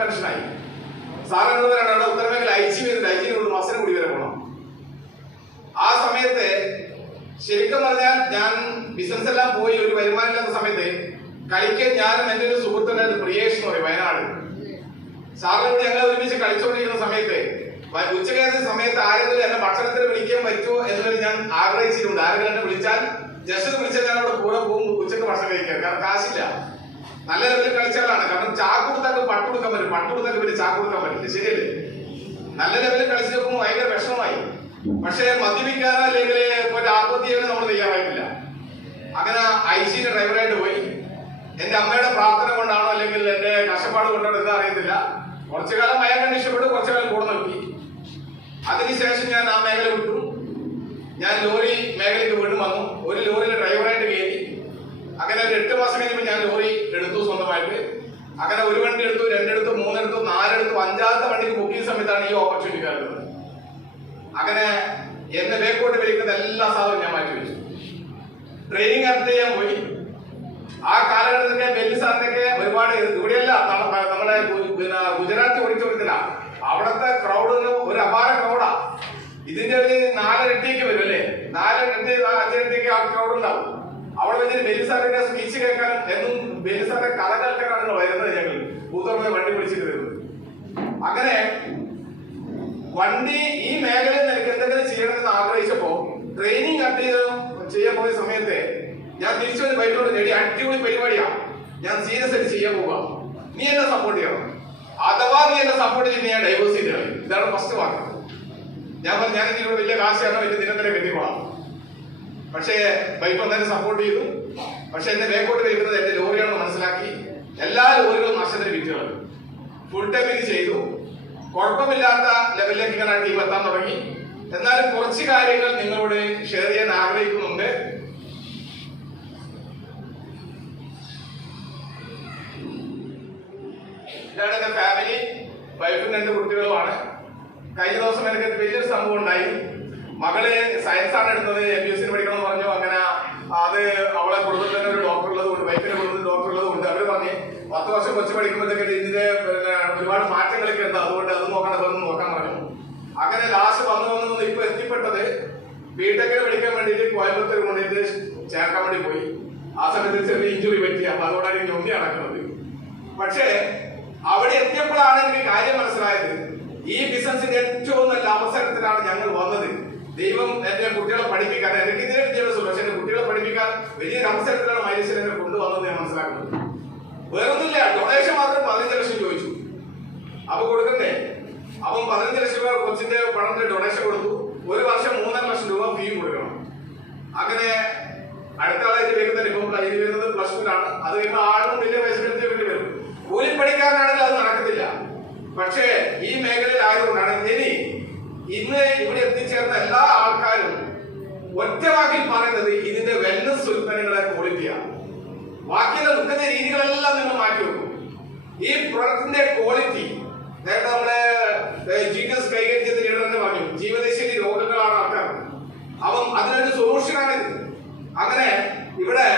പെൻഷനായി. സാറിനോട് പറയണം ഉത്തരമേഖല ഐജി വരുന്നുണ്ട്, ഐജിനോട് മസനഗുഡി വരെ പോകണം. ആ സമയത്ത് ശരിക്കും പറഞ്ഞാൽ ഞാൻ ബിസിനസ് എല്ലാം പോയി ഒരു വരുമാനം ഇല്ലാത്ത സമയത്ത് കളിക്കാൻ ഞാനും എൻ്റെ ഒരു സുഹൃത്തുണ്ടായിരുന്നു, പ്രിയേഷ് എന്ന് പറയും, വയനാട്. സാറിനോട് ഞങ്ങൾ ഒരുമിച്ച് കളിച്ചുകൊണ്ടിരിക്കുന്ന സമയത്ത് ഉച്ചകേന്ദ്ര സമയത്ത് ആരെങ്കിലും എന്നെ ഭക്ഷണത്തിന് വിളിക്കാൻ പറ്റുമോ എന്നുള്ളത് ഞാൻ ആഗ്രഹിച്ചിട്ടുണ്ട്. ആരെങ്കിലും എന്നെ വിളിച്ചാൽ ജസ്റ്റ് വിളിച്ചാൽ ഞാൻ അവിടെ കൂടെ പോകും ഉച്ചക്ക് ഭക്ഷണം കഴിക്കാൻ. കാരണം കാശില്ല, നല്ല ലെവലിൽ കളിച്ചാലാണ്. കാരണം ചാക്കുടുത്തൊക്കെ പട്ടുകൊടുക്കാൻ പറ്റും, പട്ടുകൊടുത്തൊക്കെ പിന്നെ ചാക്കുടുക്കാൻ പറ്റില്ല, ശരിയല്ലേ? നല്ല ലെവലിൽ കളിച്ചു നോക്കുമ്പോൾ ഭയങ്കര വിഷമമായി. പക്ഷെ മദ്യപിക്കാനോ അല്ലെങ്കിൽ ഒരു ആത്മഹത്യയോ നമ്മൾ തയ്യാറായിട്ടില്ല. അങ്ങനെ ഐസിന്റെ ഡ്രൈവറായിട്ട് പോയി. എന്റെ അമ്മയുടെ പ്രാർത്ഥന കൊണ്ടാണോ അല്ലെങ്കിൽ എന്റെ കഷ്ടപ്പാട് കൊണ്ടാണോ എന്താ അറിയത്തില്ല, കുറച്ചു കാലം ഭയം കണ്ട് ഇഷ്ടപ്പെട്ടു, കുറച്ചു കാലം കൂടെ നിർത്തി. അതിനുശേഷം ഞാൻ ആ മേഖല വിട്ടു. ഞാൻ ലോറി മേഖലയ്ക്ക് വീണ്ടും വന്നു. ഒരു ലോറിയിലെ ഡ്രൈവറായിട്ട് കയറി. അങ്ങനെ ഒരു 8 മാസം കഴിഞ്ഞപ്പോൾ ഞാൻ ലോറി എടുത്തു സ്വന്തമായിട്ട്. അങ്ങനെ ഒരു വണ്ടി എടുത്തു, 2 എടുത്തു, 3 എടുത്തു, 4 എടുത്തു. 5ാമത്തെ വണ്ടിക്ക് ബുക്ക് ചെയ്യുന്ന സമയത്താണ് ഈ ഓപ്പർച്യൂണിറ്റി വരുന്നത്. അങ്ങനെ എന്നെ ബേക്കോട്ട് വലിക്കുന്ന എല്ലാ സാധനവും ഞാൻ മാറ്റി വെച്ചു. ട്രെയിനിങ് അറ്റൻഡ് ചെയ്യാൻ പോയി. ആ കാലഘട്ടത്തിലൊക്കെ ബെല്ലി സാറിനൊക്കെ ഒരുപാട്, ഇവിടെയല്ല നമ്മളെ ഗുജറാത്ത് ഓടിച്ചോടില്ല, അവിടുത്തെ ക്രൗഡ് ഒരു അപാര ക്രൗഡാ. ഇതിന്റെ ഒരു 4 ഇരട്ടിക്ക് വരും അല്ലേ, 4 ഇരട്ടി 5 ഇരട്ടിക്ക് ആ ക്രൗഡ് ഉണ്ടാവും. അവിടെ വെച്ചിട്ട് ബെല്ലി സാറിന്റെ സ്പീച്ച് കേൾക്കാനും എന്നും ബെല്ലി സാറിന്റെ കഥ കേൾക്കാനാണ് വരുന്നത്. ഞങ്ങൾ ഭൂതർമ്മ വണ്ടി പിടിച്ചിട്ട് വരുന്നത്. അങ്ങനെ വണ്ടി ഈ മേഖലയിൽ എനിക്ക് എന്തെങ്കിലും ചെയ്യണമെന്ന് ആഗ്രഹിച്ചപ്പോ ട്രെയിനിങ് അറ്റൻഡ് ചെയ്യാൻ പോയ സമയത്ത് ഞാൻ തിരിച്ചു വന്ന് ബൈക്കിലോട്ട് നേടി, അടിപൊളി പരിപാടിയാ, ഞാൻ സീരിയസ് ആയിട്ട് ചെയ്യാൻ പോവാ, നീ എന്നെ സപ്പോർട്ട് ചെയ്യണം. അഥവാ നീ എന്നെ സപ്പോർട്ട് ചെയ്ത് ഞാൻ ഡൈവേഴ്സ് ചെയ്ത് കളയും. ഇതാണ് ഫസ്റ്റ് വാക്ക്. ഞാൻ പറഞ്ഞു ഞാൻ ഇതിലൂടെ വലിയ കാശാണോ വലിയ ദിനത്തിനെ കെട്ടിക്കോളാം. പക്ഷേ ബൈക്ക് വന്നതിനെ സപ്പോർട്ട് ചെയ്തു. പക്ഷെ എന്നെ ബേക്കോട്ട് വരുന്നത് എന്റെ ലോറിയാണെന്ന് മനസ്സിലാക്കി എല്ലാ ലോറികളും നഷ്ടത്തിന് വിറ്റുകളാണ്. ഫുൾ ടൈമിങ് ചെയ്തു. കുഴപ്പമില്ലാത്ത ലെവലിലേക്ക് ഇങ്ങനെ ടീം എത്താൻ തുടങ്ങി. എന്നാലും കുറച്ച് കാര്യങ്ങൾ നിങ്ങളോട് ഷെയർ ചെയ്യാൻ ആഗ്രഹിക്കുന്നുണ്ട്. ഇതാണ് എന്റെ ഫാമിലി, വൈഫും 2 കുട്ടികളുമാണ്. കഴിഞ്ഞ ദിവസം എനിക്ക് വലിയൊരു സംഭവം ഉണ്ടായി. മകള് സയൻസ് ആണ് എടുത്തത്, MPSC പഠിക്കണം എന്ന് പറഞ്ഞു. അങ്ങനെ അത് അവളെ കുടുംബത്തിൽ തന്നെ ഒരു ഡോക്ടർ ഉള്ളത് കൊണ്ട്, വൈഫിന്റെ കുടുംബത്തിൽ ഡോക്ടർ ഉള്ളത് കൊണ്ട് അവര് പറഞ്ഞ് 10 വർഷം കൊച്ചു പഠിക്കുമ്പോഴത്തേക്ക് ഇതിന്റെ ഒരുപാട് മാറ്റങ്ങളൊക്കെ ഉണ്ട്, അതുകൊണ്ട് അത് നോക്കണം അതൊന്നും നോക്കാൻ പറഞ്ഞു. അങ്ങനെ ലാസ്റ്റ് വന്ന് ഇപ്പൊ എത്തിപ്പെട്ടത് ബിടെക്കിന് പഠിക്കാൻ വേണ്ടിയിട്ട് കോയമ്പത്തൂർ കൊണ്ടിട്ട് ചേർക്കാൻ വേണ്ടി പോയി. ആ സമയത്ത് ചെറിയ ഇഞ്ചുറി പറ്റി. അപ്പൊ അതോടാണ് ഞൊണ്ടി നടക്കുന്നത്. പക്ഷേ അവിടെ എത്തിയപ്പോഴാണ് എനിക്ക് കാര്യം മനസ്സിലായത്, ഈ ബിസിനസിന്റെ ഏറ്റവും നല്ല അവസരത്തിലാണ് ഞങ്ങൾ വന്നത്. ദൈവം എന്റെ കുട്ടികളെ പഠിപ്പിക്കാൻ, എനിക്ക് ഇതിനെ വിദ്യാഭ്യാസം, പക്ഷെ എന്റെ കുട്ടികളെ പഠിപ്പിക്കാൻ വലിയൊരു അവസരത്തിലാണ് മൈലീശ്വരൻ എന്നെ കൊണ്ടുവന്നത് ഞാൻ മനസ്സിലാക്കുന്നത്. വേറൊന്നുമില്ല, ഡൊണേഷൻ മാത്രം 15 ലക്ഷം ചോദിച്ചു. അപ്പൊ കൊടുക്കണ്ടേ? അപ്പം 15 ലക്ഷം രൂപ കൊച്ചിന്റെ പണത്തിന്റെ ഡൊണേഷൻ കൊടുത്തു. ഒരു വർഷം 3.5 ലക്ഷം രൂപ ഫീ കൊടുക്കണം. അങ്ങനെ അടുത്ത ആളായിട്ട് വരുന്നത് ഇപ്പം ഇത് വരുന്നത് +2ലാണ്. അത് കഴിയുമ്പോൾ ആളും വലിയ പൈസ എടുത്ത് വരും. കൂലിപ്പണിക്കാരനാണെങ്കിൽ അത് നടക്കത്തില്ല. പക്ഷേ ഈ മേഖലയിൽ ആയതുകൊണ്ടാണ് ഇന്ന് ഇവിടെ എത്തിച്ചേർന്ന എല്ലാ ആൾക്കാരും ഒറ്റ വാക്കിൽ പറയുന്നത് ഇതിന്റെ വെൽനസ് ഉൽപ്പന്നങ്ങളെ ക്വാളിറ്റിയാണ്. ബാക്കിയുള്ള ഉൽപ്പന്ന രീതികളെല്ലാം നിങ്ങൾ മാറ്റി വെക്കും. ഈ പ്രൊഡക്റ്റിന്റെ ക്വാളിറ്റി നേരത്തെ നമ്മുടെ GTS കൈകാര്യം ചെയ്ത് തന്നെ പറഞ്ഞു, ജീവിതശൈലി രോഗങ്ങളാണ് ആൾക്കാർ. അപ്പം അതിനൊരു സൊല്യൂഷനാണിത്. അങ്ങനെ ഇവിടെ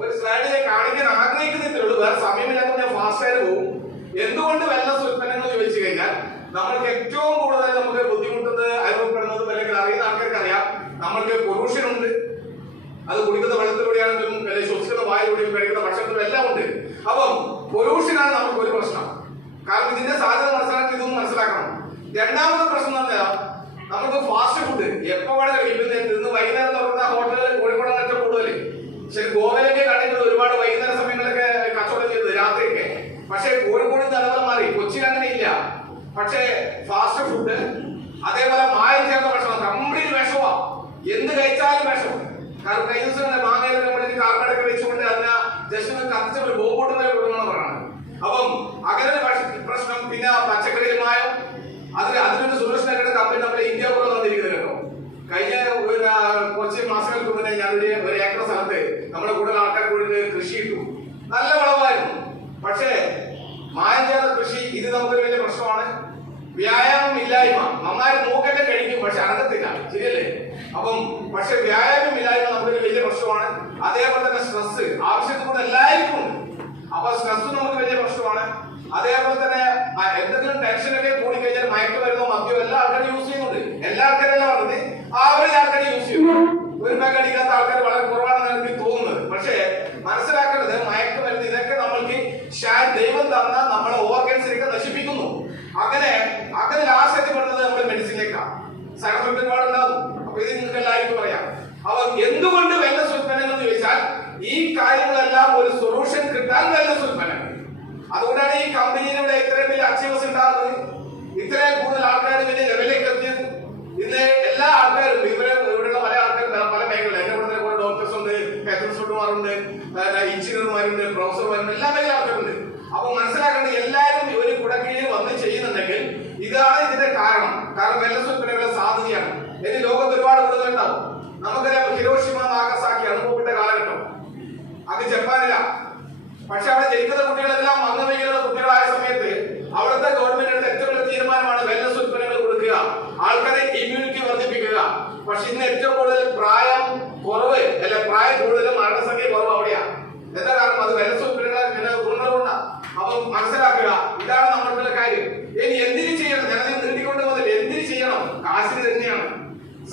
ഒരു സ്ലൈഡിൽ കാണിക്കാൻ ആഗ്രഹിക്കുന്നതേ ഉള്ളൂ, വേറെ സമയമില്ലാത്ത ഞാൻ ഫാസ്റ്റായിട്ട് പോകും. എന്തുകൊണ്ട് വെൽനസ് ഉൽപ്പന്നങ്ങൾ ചോദിച്ചു കഴിഞ്ഞാൽ നമ്മൾക്ക് ഏറ്റവും കൂടുതൽ നമുക്ക് ബുദ്ധിമുട്ടുന്നത് അനുഭവപ്പെടുന്നതും അല്ലെങ്കിൽ അറിയുന്ന ആൾക്കാർക്ക് അറിയാം, നമ്മൾക്ക് പൊല്യൂഷൻ ഉണ്ട്. അത് കുടിക്കുന്ന വെള്ളത്തിലൂടെയാണെങ്കിലും അല്ലെങ്കിൽ ശ്വസിക്കുന്ന വായുവിലൂടെയും കഴിക്കുന്ന ഭക്ഷണത്തിലും എല്ലാം ഉണ്ട്. അപ്പം പൊല്യൂഷനാണ് നമുക്ക് ഒരു പ്രശ്നം. കാരണം ഇതിന്റെ സാധ്യത മനസ്സിലാക്കി ഇതൊന്നും മനസ്സിലാക്കണം. രണ്ടാമത്തെ പ്രശ്നം എന്ന് പറഞ്ഞാൽ നമുക്ക് ഫാസ്റ്റ് ഫുഡ് എപ്പോ വേണമെങ്കിൽ ഇന്ന് വൈകുന്നേരം തുറക്കുന്ന ഹോട്ടലുകൾ കോഴിക്കോട് ഏറ്റവും കൂടുതൽ. ശരി, ഗോവയിലൊക്കെ കണ്ടിട്ടുണ്ട് ഒരുപാട് വൈകുന്നേര സമയങ്ങളിലൊക്കെ കച്ചവടം ചെയ്തത് രാത്രിയൊക്കെ. പക്ഷെ കോഴിക്കോട് നിലവാരം മാറി, കൊച്ചിയിൽ അങ്ങനെ ഇല്ല. പക്ഷേ ഫാസ്റ്റ് ഫുഡ് അതേപോലെ മായം ചേർന്ന ഭക്ഷണം കംപ്ലീറ്റ് വിഷമാ. എന്ത് കഴിച്ചാലും വിഷം. കാരണം കഴിഞ്ഞ ദിവസം മാങ്ങയിലൊക്കെ നമ്മളിൽ കാർബണൊക്കെ വെച്ചുകൊണ്ട് അതിനെ ജസ്റ്റ് കത്തിച്ച ഒരു ബോംബോട്ട് വരെ കൊടുക്കണം പറയുന്നത്. അപ്പം അങ്ങനെ പ്രശ്നം. പിന്നെ പച്ചക്കറിയിൽ മായം, അതിനൊരു സൊല്യൂഷൻ ആയിട്ട് കമ്പനി നമ്മുടെ ഇന്ത്യ പോലെ വന്നിരിക്കുന്നത് കേട്ടോ. കഴിഞ്ഞ കുറച്ച് മാസങ്ങൾക്ക് മുന്നേ ഞാനൊരു 1 ഏക്കർ സ്ഥലത്ത് നമ്മുടെ കൂടുതൽ ആൾക്കാർ കൂടി കൃഷി ഇട്ടു. നല്ല വളമായിരുന്നു. പക്ഷേ മായം ചേർന്ന കൃഷി ഇത് നമുക്കൊരു വലിയ പ്രശ്നമാണ്. വ്യായാമം ഇല്ലായ്മ, നന്നായി മൂക്കൊക്കെ കഴിക്കും പക്ഷെ അടക്കത്തില്ല, ശരിയല്ലേ? അപ്പം പക്ഷെ വ്യായാമം ഇല്ലായ്മ നമുക്കൊരു വലിയ പ്രശ്നമാണ്. അതേപോലെ തന്നെ സ്ട്രെസ് ആവശ്യത്തിന് എല്ലാവർക്കും ഉണ്ട്. അപ്പൊ സ്ട്രെസ് നമുക്ക് വലിയ പ്രശ്നമാണ്. അതേപോലെ തന്നെ മയക്കുമരുന്നോ മദ്യമോ എല്ലാ ആൾക്കാരും യൂസ് ചെയ്യുന്നുണ്ട്. എല്ലാ ആൾക്കാരല്ല പറഞ്ഞത്, ആവറേജ് ആൾക്കാർ യൂസ് ചെയ്യുന്നു. ഒരു പാക്ക് അടിക്കാത്ത ആൾക്കാർ വളരെ കുറവാണെന്ന് എനിക്ക് തോന്നുന്നത്. പക്ഷേ മനസ്സിലാക്കേണ്ടത് മയക്കുമരുന്ന് ഇതൊക്കെ നമ്മൾക്ക് ദൈവം തന്ന നമ്മളെ ഓർഗൻസിലേക്ക് നശിപ്പിക്കുന്നു. അങ്ങനെ ലാസ്റ്റ് എത്തിപ്പെടുന്നത് നമ്മുടെ മെഡിസിനിലേക്കാണ്. Side effect ഒരുപാടുണ്ടാകും. അപ്പൊ ഇത് നിങ്ങൾക്ക് എല്ലാവർക്കും പറയാം. അപ്പൊ എന്തുകൊണ്ട് വെൽനസ് ഉൽപ്പന്നങ്ങൾ എന്ന് ചോദിച്ചാൽ ഈ കാര്യങ്ങളെല്ലാം ഒരു സൊല്യൂഷൻ കിട്ടാൻ വെൽനസ് ഉൽപ്പന്നങ്ങൾ. അതുകൊണ്ടാണ് ഈ കമ്പനിയിലൂടെ ഇത്രയും വലിയ അച്ചീവേഴ്സ് ഉണ്ടാകുന്നത്, ഇത്രയും കൂടുതൽ ആൾക്കാർ വലിയ ലെവലിലേക്ക് എത്തിയത്. ഇന്ന് എല്ലാ ആൾക്കാരും ഇവിടെയുള്ള പല ആൾക്കാരും പല മേഖല, എന്റെ കൂടെ കുറെ ഡോക്ടേഴ്സ് ഉണ്ട്, ഹെൽത്തുമാരുണ്ട്, എഞ്ചിനീയർമാരുണ്ട്, പ്രൊഫസർമാരുണ്ട്, എല്ലാ മേഖല ആൾക്കാരുണ്ട്. അപ്പൊ മനസ്സിലാക്കേണ്ടത് എല്ലാവരും ഒരു കുടക്കീഴിൽ വന്ന് ചെയ്യുന്നുണ്ടെങ്കിൽ ഇതാണ് ഇതിന്റെ കാരണം. വെൽനസ് ഉൽപ്പന്നങ്ങളുടെ സാധ്യതയാണ്. ഇനി ലോകത്ത് ഒരുപാട് കൂടുതലുണ്ടാവും. നമുക്കറിയാം ഹിരോഷിമ നാഗസാക്കി അനുഭവപ്പെട്ട കാലഘട്ടം അത് ജപ്പാനിലാണ്. പക്ഷെ അവിടെ ജനിക്കുന്ന കുട്ടികളെല്ലാം അംഗവൈകല്യമുള്ള കുട്ടികളായ സമയത്ത് അവിടുത്തെ ഗവൺമെന്റ് എടുത്ത ഏറ്റവും വലിയ തീരുമാനമാണ് വെൽനസ് ഉൽപ്പന്നങ്ങൾ കൊടുക്കുക, ആൾക്കാരെ ഇമ്മ്യൂണിറ്റി വർദ്ധിപ്പിക്കുക. പക്ഷെ ഇന്ന് ഏറ്റവും കൂടുതൽ പ്രായം കുറവ് അല്ലെ പ്രായം കൂടുതൽ മരണസംഖ്യ കുറവ് അവിടെയാണ്. എന്താ കാരണം? അത് വെൽനസ് ഉൽപ്പന്നങ്ങളെ ഗുണങ്ങളുണ്ടാ. അപ്പൊ മനസ്സിലാക്കുക, ഇതാണ് നമ്മളുടെ കാര്യം. ഇനി എന്തിനു ചെയ്യണം? ഞാനത് നീട്ടിക്കൊണ്ട് പോകുന്നില്ല. എന്തിനു ചെയ്യണം? കാശിന് തന്നെയാണ്.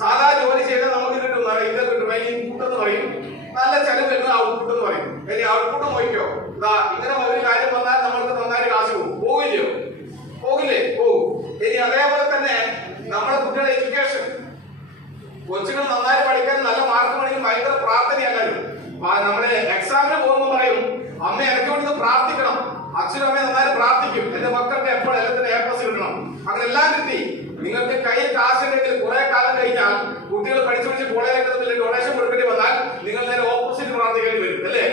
സാധാ ജോലി ചെയ്താൽ നമുക്ക് കിട്ടും, ഇത് കിട്ടും, ഇൻപുട്ട് എന്ന് പറയും. നല്ല ചെലവ് വരുന്ന ഔട്ട്പുട്ട് എന്ന് പറയും. ഇനി ഔട്ട്പുട്ട് നോക്കിയോ, ഇങ്ങനെ ഒരു കാര്യം വന്നാൽ നമ്മൾക്ക് നന്നായി കാശ് പോകും. പോകില്ലയോ? പോകില്ലേ? പോകും. ഇനി അതേപോലെ തന്നെ നമ്മുടെ കുട്ടികളുടെ എഡ്യൂക്കേഷൻ, കൊച്ചുങ്ങൾ നന്നായി പഠിക്കാൻ നല്ല മാർക്ക് വേണമെങ്കിൽ ഭയങ്കര പ്രാർത്ഥനയല്ലാലും നമ്മള് എക്സാമിന് പോകുമ്പോൾ പറയും, അമ്മ എനിക്ക് വേണ്ടി പ്രാർത്ഥിക്കണം. അച്ഛനും അമ്മയും നന്നായി പ്രാർത്ഥിക്കും, എന്റെ മക്കൾക്ക് എപ്പോഴും എല്ലാത്തിനും A+ കിട്ടണം. അങ്ങനെ എല്ലാം കിട്ടി. നിങ്ങൾക്ക് കയ്യിൽ കാശുണ്ടെങ്കിൽ കുറെ കാലം കഴിഞ്ഞാൽ കുട്ടികൾ പഠിച്ചു കോളേജിലേക്ക് ഡൊണേഷൻ കൊടുക്കേണ്ടി വന്നാൽ നിങ്ങൾ നേരെ ഓപ്പോസിറ്റ് പ്രാർത്ഥിക്കേണ്ടി വരും, അല്ലേ?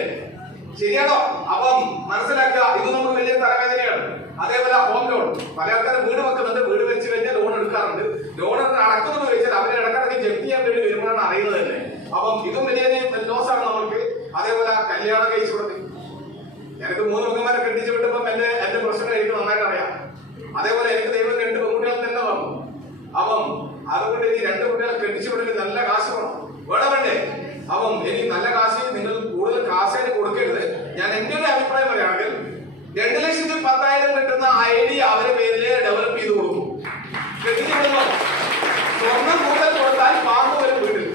ശരിയാണോ? അപ്പം മനസ്സിലാക്കുക, ഇത് നമുക്ക് വലിയ തലവേദനയാണ്. അതേപോലെ ഹോം ലോൺ, പല ആൾക്കാരും വീട് വെക്കുന്നുണ്ട്, വീട് വെച്ച് കഴിഞ്ഞാൽ ലോൺ എടുക്കാറുണ്ട്. ലോൺ അടക്കുന്നത് ചോദിച്ചാൽ അവരെ ഇടക്കിടക്ക് ജപ്തി ചെയ്യാൻ വേണ്ടി വരുമ്പോഴാണ് അറിയുന്നത് തന്നെ. അപ്പം ഇതും വലിയ ലോസാണ് നമ്മൾക്ക്. അതേപോലെ കല്യാണം കഴിച്ചു കൊടുത്ത് എനിക്ക് 3 മകന്മാരെ കെട്ടിച്ചു വിട്ടപ്പം എന്റെ പ്രശ്നങ്ങൾ എനിക്ക് നന്നായിട്ട് അറിയാം. അതേപോലെ എനിക്ക് ദൈവം 2 പെൺകുട്ടികൾ തന്നെ വന്നു. അപ്പം അതുകൊണ്ട് ഈ 2 കുട്ടികളെ കെട്ടിച്ചു വിടൽ നല്ല കാശ് വേണ്ടേ? അപ്പം എനിക്ക് നല്ല കാശ്, നിങ്ങൾ കൂടുതൽ കാശിന് കൊടുക്കരുത്. ഞാൻ എന്റെ ഒരു അഭിപ്രായം പറയുകയാണെങ്കിൽ 2,10,000 കിട്ടുന്ന ഐഡിയ അവരെ പേരില് ഡെവലപ്പ് ചെയ്ത് കൊടുക്കും. കെട്ടിച്ചു വിടുന്നു. സ്വർണം കൂടുതൽ കൊടുത്താൽ പാമ്പ് വരും വീട്ടിൽ,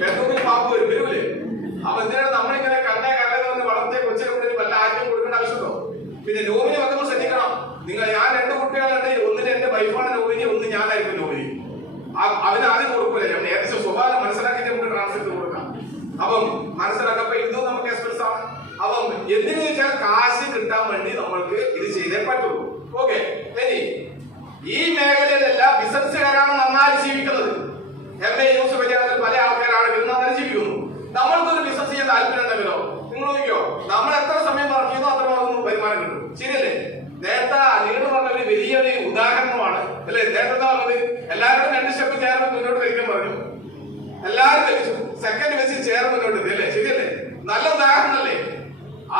ബന്ധുവിൽ പാമ്പ് വരും, വരൂലേ? അപ്പൊ എന്തിനാണ് നമ്മളിങ്ങനെ കണ്ണെന്ന് വളർത്തിയ കൊച്ചിനെ കൊണ്ടിട്ട് വല്ല ആർക്കും കൊടുക്കേണ്ട ആവശ്യമുണ്ടോ? പിന്നെ നോമിനി വെക്കുമ്പോൾ ശ്രദ്ധിക്കണം. ഞാൻ 2 കുട്ടികളുണ്ട്, ഒന്നിന് എന്റെ വൈഫാണ് നോമിനി, ഒന്ന് ഞാനായിരിക്കും നോമിനി. അവന് ആദ്യം കൊടുക്കൂലേ, നമ്മൾ ഏകദേശം സ്വഭാവം മനസ്സിലാക്കിയിട്ട് നമുക്ക് ട്രാൻസ്ഫർ കൊടുക്കാം. അപ്പം മനസ്സിലാക്കപ്പോ ഇതും നമുക്ക് എക്സ്പെൻസ് ആണ്. അപ്പം എന്തിനു വെച്ചാൽ കാശ് കിട്ടാൻ വേണ്ടി നമ്മൾക്ക് ഇത് ചെയ്തേ പറ്റുള്ളൂ. ഓക്കെ. ഇനി ഈ മേഖലയിലെല്ലാം ബിസിനസ്സുകാരാണ് നന്നായി ജീവിക്കുന്നത്. MA ന്യൂസ് പറ്റിയാണെങ്കിൽ പല ആൾക്കാരാണെങ്കിലും നന്നായി ജീവിക്കുന്നു. നമ്മൾക്കൊരു ബിസിനസ് ചെയ്യാൻ താല്പര്യം ഉണ്ടെങ്കിലോ, നിങ്ങൾ നോക്കിയോ, നമ്മൾ എത്ര സമയം വർക്ക് ചെയ്യുന്നോ അത്ര നമുക്ക് വരുമാനം കിട്ടും. ശരിയല്ലേ? നേരത്തെ നീണ്ടു പറഞ്ഞ ഒരു വലിയൊരു ഉദാഹരണമാണ്, അല്ലെ? നേരത്തെ എന്താ പറഞ്ഞത്? എല്ലാവരും 2 സ്റ്റെപ്പ് ചേർന്ന് മുന്നോട്ട് കഴിക്കാൻ പറഞ്ഞു. എല്ലാവരും കഴിച്ചു, സെക്കൻഡ് വെച്ച് ചേർന്ന് മുന്നോട്ട്, അല്ലേ? ശരിയല്ലേ? നല്ല ഉദാഹരണമല്ലേ?